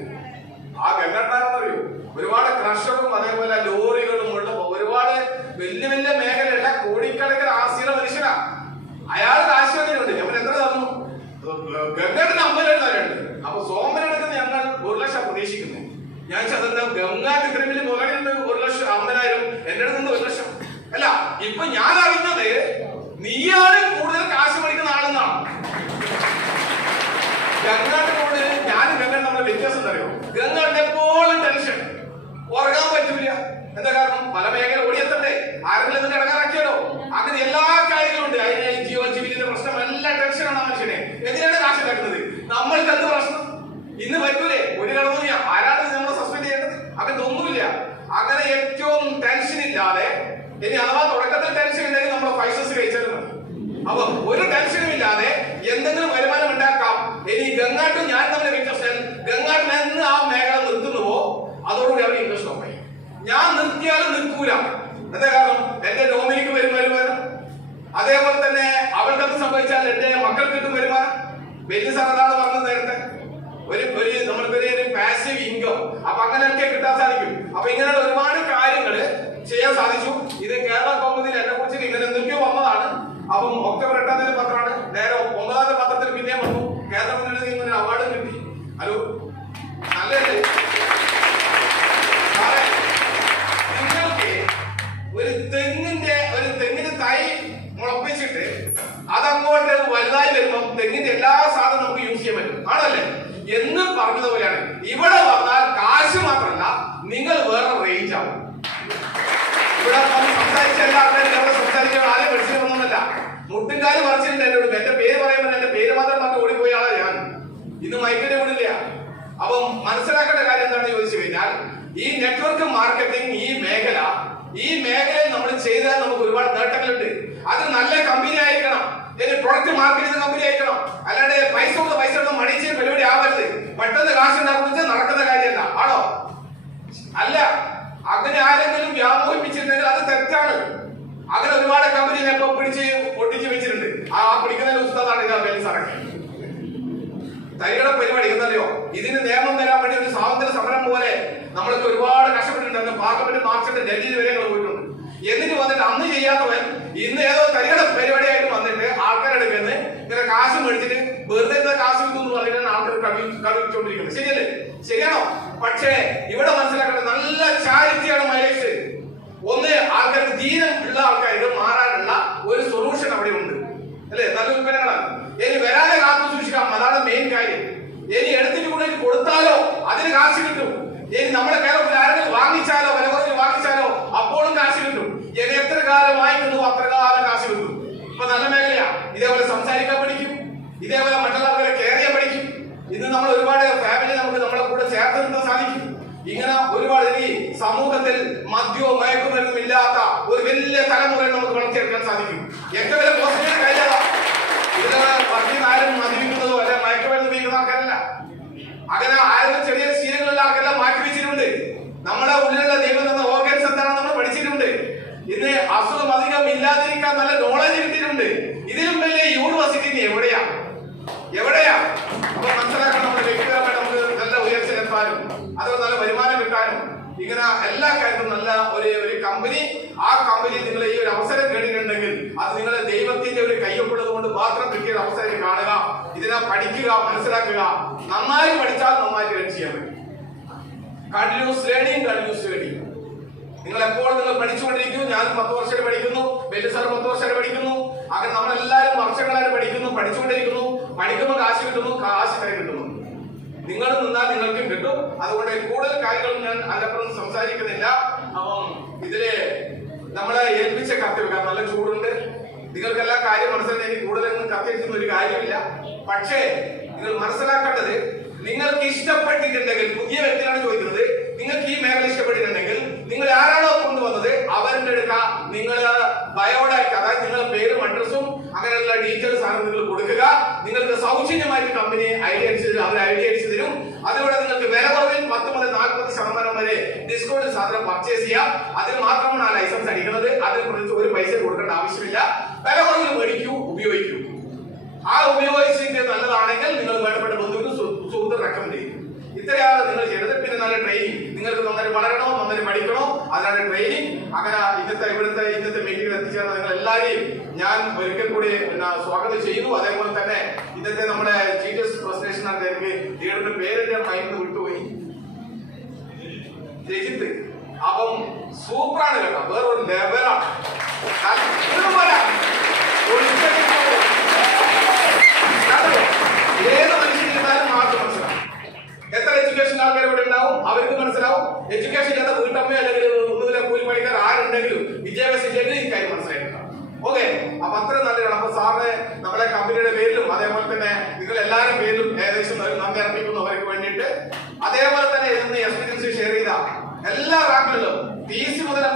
ആ ഗംഗാട്ടനെന്ന് പറയൂ ഒരുപാട് ക്രഷറും അതേപോലെ ലോറികളും ഉള്ള ഒരുപാട് വലിയ വലിയ മേഖലയുള്ള കോടിക്കണക്കിന് ആസ്തിയുടെ മനുഷ്യനാ. അയാൾ ഗംഗാട്ടിന് 50 തലയുണ്ട്. അപ്പൊ സോമനടുത്ത് ഞങ്ങൾ 1 ലക്ഷം പ്രതീക്ഷിക്കുന്നത്. ഞാൻ ചെന്ന ഗംഗാട്ട് ഇത്രയും വലിയ മുകളിൽ 1 ലക്ഷം 50,000, എന്റെ അടുത്ത് നിന്ന് 1 ലക്ഷം. അല്ല, ഇപ്പൊ ഞാൻ അറിയുന്നത് നീയാണ് കൂടുതൽ കാശ് പഠിക്കുന്ന ആളെന്നാണ്. ഗംഗാട്ടിനോട് ഞാനും ഗംഗാട്ട് നമ്മളെ വ്യത്യാസം അറിയോ? ഗംഗാട്ടിന് എപ്പോഴും ടെൻഷൻ, ഉറങ്ങാൻ പറ്റൂല. എന്താ കാരണം? പല മേഖല ഓടിയെത്തണ്ടേ, ആരെങ്കിലും ഇതിന്റെ ഇടങ്ങാറാക്കിയാലോ? അങ്ങനെ എല്ലാ കാര്യങ്ങളും ഉണ്ട്. അതിന് ജീവന്റെ പ്രശ്നം, എല്ലാ ടെൻഷനാണ് മനുഷ്യനെ. എന്തിനാണ് കാശ് ഉണ്ടാക്കുന്നത്? നമ്മൾക്ക് എന്ത് പ്രശ്നം? ഇന്ന് പറ്റൂലേ? ഒരു കടന്നില്ല, ആരാണ് നമ്മൾ സസ്പെൻഡ് ചെയ്യേണ്ടത്? അങ്ങനത്തെ ഒന്നുമില്ല. അങ്ങനെ ഏറ്റവും ടെൻഷൻ ഇല്ലാതെ, ഇനി അഥവാ തുടക്കത്തിൽ ടെൻഷൻ ഉണ്ടെങ്കിൽ നമ്മൾ പൈസസ് കഴിച്ചാലും മതി. അപ്പൊ ഒരു ടെൻഷനും ഇല്ലാതെ എന്തെങ്കിലും വരുമാനം ഉണ്ടാക്കാം. ഇനി ഗംഗാട്ടും ഞാൻ തമ്മിൽ വ്യത്യാസം, ഗംഗാട്ടിൽ എന്ന് ആ മേഖല നിർത്തുന്നുവോ അതോടുകൂടി അവർ ഇൻട്രസ്റ്റ് നോക്കാം. ഞാൻ നിർത്തിയാലും നിൽക്കൂല. എന്താ കാരണം? എന്റെ നോമിനിക്ക് വരുമാനം, അതേപോലെ തന്നെ അവൾക്കത് സംഭവിച്ചാൽ എന്റെ മക്കൾക്ക് കിട്ടും വരുമാനം. വലിയ സാറാണ് പറഞ്ഞത് നേരത്തെ, നമ്മൾക്കൊരു പാസീവ് ഇൻകം. അപ്പൊ അങ്ങനെയൊക്കെ കിട്ടാൻ സാധിക്കും. അപ്പൊ ഇങ്ങനെയുള്ള ഒരുപാട് കാര്യങ്ങൾ ചെയ്യാൻ സാധിച്ചു. ഇത് കേരള കോൺഗ്രസിൽ എന്നെ കുറിച്ച് ഇങ്ങനെ എന്തൊക്കെയോ വന്നതാണ്. അപ്പം ഒക്ടോബർ 8-ാം തീയതി പത്രമാണ്. നേരെ 9-ാമത്തെ പത്രത്തിൽ പിന്നെയും വന്നു. കേന്ദ്ര മുന്നണി ഇങ്ങനെ അവാർഡ് കിട്ടി. ഹലോ, നല്ലതല്ലേ? നിങ്ങൾക്ക് ഒരു തെങ്ങിന് തൈ മുളപ്പിച്ചിട്ട് അതങ്ങോട്ട് വലുതായി വരുമ്പോൾ തെങ്ങിന്റെ എല്ലാ സാധനവും നമുക്ക് യൂസ് ചെയ്യാൻ പറ്റും, ആണല്ലേ? എന്ന് പറഞ്ഞതുപോലെയാണ് ഇവിടെ വന്നാൽ കാശ് മാത്രമല്ല, നിങ്ങൾ വേറെ റേഞ്ച് ആവും. ഇവിടെ സംസാരിച്ച എല്ലാ ആൾക്കാരും അവിടെ സംസാരിക്കാൻ ആരെയും പഠിച്ചിട്ടൊന്നുമല്ല. മുട്ടുംകാല് പറിച്ചിട്ടുണ്ട് എന്നോട്. എന്റെ പേര് പറയുമ്പോൾ എന്റെ പേര് മാത്രം പറഞ്ഞ് ഓടിപ്പോയ ആളാ ഞാൻ. ഇന്ന് മൈക്കിന്റെ കൂടില്ല. അപ്പം മനസ്സിലാക്കേണ്ട കാര്യം എന്താണെന്ന് ചോദിച്ചു കഴിഞ്ഞാൽ, ഈ നെറ്റ്വർക്ക് മാർക്കറ്റിംഗ് ഈ മേഖലയിൽ നമ്മൾ ചെയ്താൽ നമുക്ക് ഒരുപാട് നേട്ടങ്ങളുണ്ട്. അത് നല്ല കമ്പനി ആയിരിക്കണം, പ്രൊഡക്റ്റ് മാർക്കറ്റിംഗ് കമ്പനി ആയിരിക്കണം. അല്ലാണ്ട് പൈസ എടുത്ത് മടിച്ച് പരിപാടി ആവരുത്. പെട്ടെന്ന് കാശ് ഉണ്ടാക്കുന്നത് നടക്കുന്ന കാര്യമല്ല, ആണോ? അല്ല, അങ്ങനെ ആരെങ്കിലും വ്യാമോഹിപ്പിച്ചിട്ടുണ്ടെങ്കിൽ അത് തെറ്റാണ്. അങ്ങനെ ഒരുപാട് കമ്പനിയെ ഇപ്പൊ പിടിച്ച് പൊട്ടിച്ച് വെച്ചിട്ടുണ്ട്. ആ പിടിക്കുന്നതിന്റെ ഉസ്താദാണ് സാറൊക്കെ. തൈകളുടെ പരിപാടി എന്നറിയോ? ഇതിന് നിയമം തരാൻ വേണ്ടി ഒരു സ്വാതന്ത്ര്യ സമരം പോലെ നമ്മളൊക്കെ ഒരുപാട് കഷ്ടപ്പെട്ടിട്ടുണ്ട്. പാർലമെന്റ് മാർച്ചിന്റെ ഡൽഹിയിൽ വരെ ഞങ്ങൾ പോയിട്ടുണ്ട്. എന്നിട്ട് വന്നിട്ട് അന്ന് ചെയ്യാത്തവൻ ഇന്ന് ഏതോ തൈകളുടെ പരിപാടിയായിട്ട് വന്നിട്ട് ആൾക്കാരുടെ ഇങ്ങനെ കാശ് മേടിച്ചിട്ട് വെറുതെ കാശ് കിട്ടും എന്ന് പറഞ്ഞിട്ടാണ് ആൾക്കാർ കവിച്ചുകൊണ്ടിരിക്കുന്നത്. ശരിയല്ലേ? ശരിയാണോ? പക്ഷേ ഇവിടെ മനസ്സിലാക്കേണ്ടത് നല്ല ചാരിറ്റിയാണ് മൈലേജ്. ഒന്ന്, ആൾക്കാർക്ക് ദീനം ഉള്ള ആൾക്കാർക്ക് മാറാനുള്ള ഒരു സൊല്യൂഷൻ അവിടെ ഉണ്ട്, അല്ലെ? നല്ല ഉൽപ്പന്നങ്ങളാണ്. ഇനി വരാതെ കാത്തു സൂക്ഷിക്കാം, അതാണ് മെയിൻ കാര്യം. ഇനി എടുത്തിട്ട് കൂടെ കൊടുത്താലോ അതിന് കാശ് കിട്ടും. ഇനി നമ്മുടെ കേരളത്തിൽ ആരെങ്കിലും വാങ്ങിച്ചാലോ, വില കുറഞ്ഞ് വാങ്ങിച്ചാലോ അപ്പോഴും കാശ് കിട്ടും. ഇനി എത്ര കാലം വാങ്ങിക്കുന്നു അത്ര കാലം കാശ് കിട്ടും. ഇപ്പൊ നല്ല മേഖലയാ. ഇതേപോലെ സംസാരിക്കാൻ പഠിക്കും, ഇതേപോലെ മറ്റുള്ളവരെ കെയർ ചെയ്യാൻ പഠിക്കും. ഇന്ന് നമ്മൾ ഒരുപാട് ഫാമിലി നമുക്ക് നമ്മളെ കൂടെ ചേർത്ത് നിർത്താൻ സാധിക്കും. ഇങ്ങനെ ഒരുപാട് ഈ സമൂഹത്തിൽ മദ്യവും മയക്കുമരുന്നും ഇല്ലാത്ത ഒരു വലിയ തലമുറയെ നമുക്ക് വളർത്തിയെടുക്കാൻ സാധിക്കും. ഏറ്റവും വലിയ പോസിറ്റീവ് കാര്യമാണ്. ഇതിലെ വർഗീയനാരും മദ്യപിക്കുന്നതോ അല്ലെ മയക്കുമരുന്ന് ഉപയോഗിക്കുന്ന ആൾക്കാരല്ല. അങ്ങനെ ആരും ചെറിയ ശീലങ്ങളുള്ള ആൾക്കെല്ലാം മാറ്റി വെച്ചിട്ടുണ്ട്. നമ്മുടെ ഉള്ളിലുള്ള ദൈവം എന്ന ഓർഗൻസ് എന്താണെന്ന് നമ്മൾ പഠിച്ചിട്ടുണ്ട്. ഇന്ന് അസുഖം അധികം ഇല്ലാതിരിക്കാൻ നല്ല നോളജ് കിട്ടിയിട്ടുണ്ട്. ഇതിലും വലിയ യൂണിവേഴ്സിറ്റി എവിടെയാ? അപ്പൊ മനസ്സിലാക്കണം, നമ്മുടെ വ്യക്തിപരമായിട്ട് നമുക്ക് നല്ല ഉയർച്ചയിലെത്താനും അതുപോലെ നല്ല വരുമാനം കിട്ടാനും ഇങ്ങനെ എല്ലാ കാര്യത്തിലും നല്ല ഒരു കമ്പനി, ആ കമ്പനി നിങ്ങൾ ഈ ഒരു അവസരം കേട്ടിട്ടുണ്ടെങ്കിൽ അത് നിങ്ങളെ ദൈവത്തിന്റെ ഒരു കയ്യൊപ്പുള്ളത് കൊണ്ട് മാത്രം കിട്ടിയ അവസരം കാണുക, ഇതിനെ പഠിക്കുക, മനസ്സിലാക്കുക. നന്നായി പഠിച്ചാൽ നന്നായിട്ട് ഏൺ ചെയ്യാൻ പറ്റും. Continuous learning. നിങ്ങൾ എപ്പോഴും നിങ്ങൾ പഠിച്ചുകൊണ്ടിരിക്കുന്നു. ഞാൻ 10 വർഷം പഠിക്കുന്നു, വലിയ സാർ 10 വർഷം പഠിക്കുന്നു. അങ്ങനെ നമ്മളെല്ലാവരും വർഷങ്ങളായിട്ട് പഠിക്കുന്നു, പഠിച്ചുകൊണ്ടിരിക്കുന്നു. പഠിക്കുമ്പോൾ കാശ് കിട്ടുന്നു, കാശ് തന്നെ കിട്ടുന്നു. നിങ്ങൾ നിന്നാൽ നിങ്ങൾക്കും കിട്ടും. അതുകൊണ്ട് കൂടുതൽ കാര്യങ്ങളും ഞാൻ അതിനപ്പുറം സംസാരിക്കുന്നില്ല. അപ്പം ഇതില് നമ്മളെ ഏൽപ്പിച്ച കർത്തവ്യം, നല്ല ചൂടുണ്ട്, നിങ്ങൾക്കെല്ലാം കാര്യം മനസ്സിലാക്കി എനിക്ക് കൂടുതലൊന്നും കത്തിരിക്കുന്ന ഒരു കാര്യമില്ല. പക്ഷേ നിങ്ങൾ മനസ്സിലാക്കേണ്ടത്, നിങ്ങൾക്ക് ഇഷ്ടപ്പെട്ടിട്ടുണ്ടെങ്കിൽ, പുതിയ വ്യക്തിയാണ് ചോദിക്കുന്നത്, നിങ്ങൾക്ക് ഈ മേഖല ഇഷ്ടപ്പെട്ടിട്ടുണ്ടെങ്കിൽ നിങ്ങൾ ആരാണോ കൊണ്ടുവന്നത് അവരുടെ അടുക്ക നിങ്ങൾ ബയോഡാറ്റ, അതായത് നിങ്ങളുടെ പേരും അഡ്രസ്സും അങ്ങനെയുള്ള ഡീറ്റെയിൽസ് ആണ് നിങ്ങൾ കൊടുക്കുക. നിങ്ങൾക്ക് സൗജന്യമായിട്ട് കമ്പനി ഐഡിയ അടിച്ചു തരും, അവർ ഐഡിയ അടിച്ചു തരും. അതിലൂടെ നിങ്ങൾക്ക് വില കുറവിൽ 10 മുതൽ 40% വരെ ഡിസ്കൗണ്ട് സാധനം പർച്ചേസ് ചെയ്യാം. അതിന് മാത്രമാണ് ആ ലൈസൻസ് അടിക്കുന്നത്. അതിനെ കുറിച്ച് ഒരു പൈസ കൊടുക്കേണ്ട ആവശ്യമില്ല. വില കുറവിൽ മേടിക്കൂ, ഉപയോഗിക്കൂ. ആ ഉപയോഗിച്ചിട്ട് നല്ലതാണെങ്കിൽ നിങ്ങൾ വേണ്ടപ്പെട്ട ബന്ധുവിന് സുഹൃത്ത് റെക്കമെൻഡ് ചെയ്യും. ഇത്രയാണ് നിങ്ങൾ ചെയ്തത്. പിന്നെ നല്ല ട്രെയിനിങ്, നിങ്ങൾക്ക് നന്നായി വളരണോ, നന്നായി പഠിക്കണോ, അതാണ് ട്രെയിനിങ്. അങ്ങനെ ഇന്നത്തെ മീറ്റിംഗിൽ എത്തിച്ചേർന്ന നിങ്ങൾ എല്ലാവരെയും ഞാൻ ഒരിക്കൽ കൂടി സ്വാഗതം ചെയ്യുന്നു. അതേപോലെ തന്നെ ഇന്നത്തെ നമ്മുടെ ചീഫ് പ്രസന്റേഷൻ അദ്ദേഹം ലീഡറിന്റെ പേരിന്റെ മൈൻഡ് വിട്ടുപോയി, രജിത്ത്. അപ്പം സൂപ്പറാണ് കേട്ടോ, വേറൊരു ലെവലാണ്. ഏത് മനുഷ്യനാലും മാർക്ക് മനസ്സിലാവും. എത്ര എഡ്യൂക്കേഷൻ ആൾക്കാർ ഇവിടെ ഉണ്ടാവും, അവർക്ക് മനസ്സിലാവും. എഡ്യൂക്കേഷൻ ഇല്ലാത്ത വീട്ടമ്മയോ അല്ലെങ്കിൽ ഒന്നുമില്ല കൂലി പണിക്കാർ ആരുണ്ടെങ്കിലും വിദ്യാഭ്യാസം ഇല്ലെങ്കിൽ ഈ കാര്യം മനസ്സിലായിട്ടുണ്ടാവും. ഓക്കെ, അപ്പൊ അത്ര നല്ലതാണ്. അപ്പൊ സാറിന് നമ്മുടെ കമ്പനിയുടെ പേരിലും അതേപോലെ തന്നെ നിങ്ങൾ എല്ലാവരും പേരിലും ഏകദേശം നന്ദി അർപ്പിക്കുന്നു അവർക്ക് വേണ്ടിയിട്ട്. അതേപോലെ തന്നെ ഇന്ന് എക്സ്പീരിയൻസ് ഷെയർ ചെയ്ത എല്ലാ റാങ്കിലും PC മുതൽ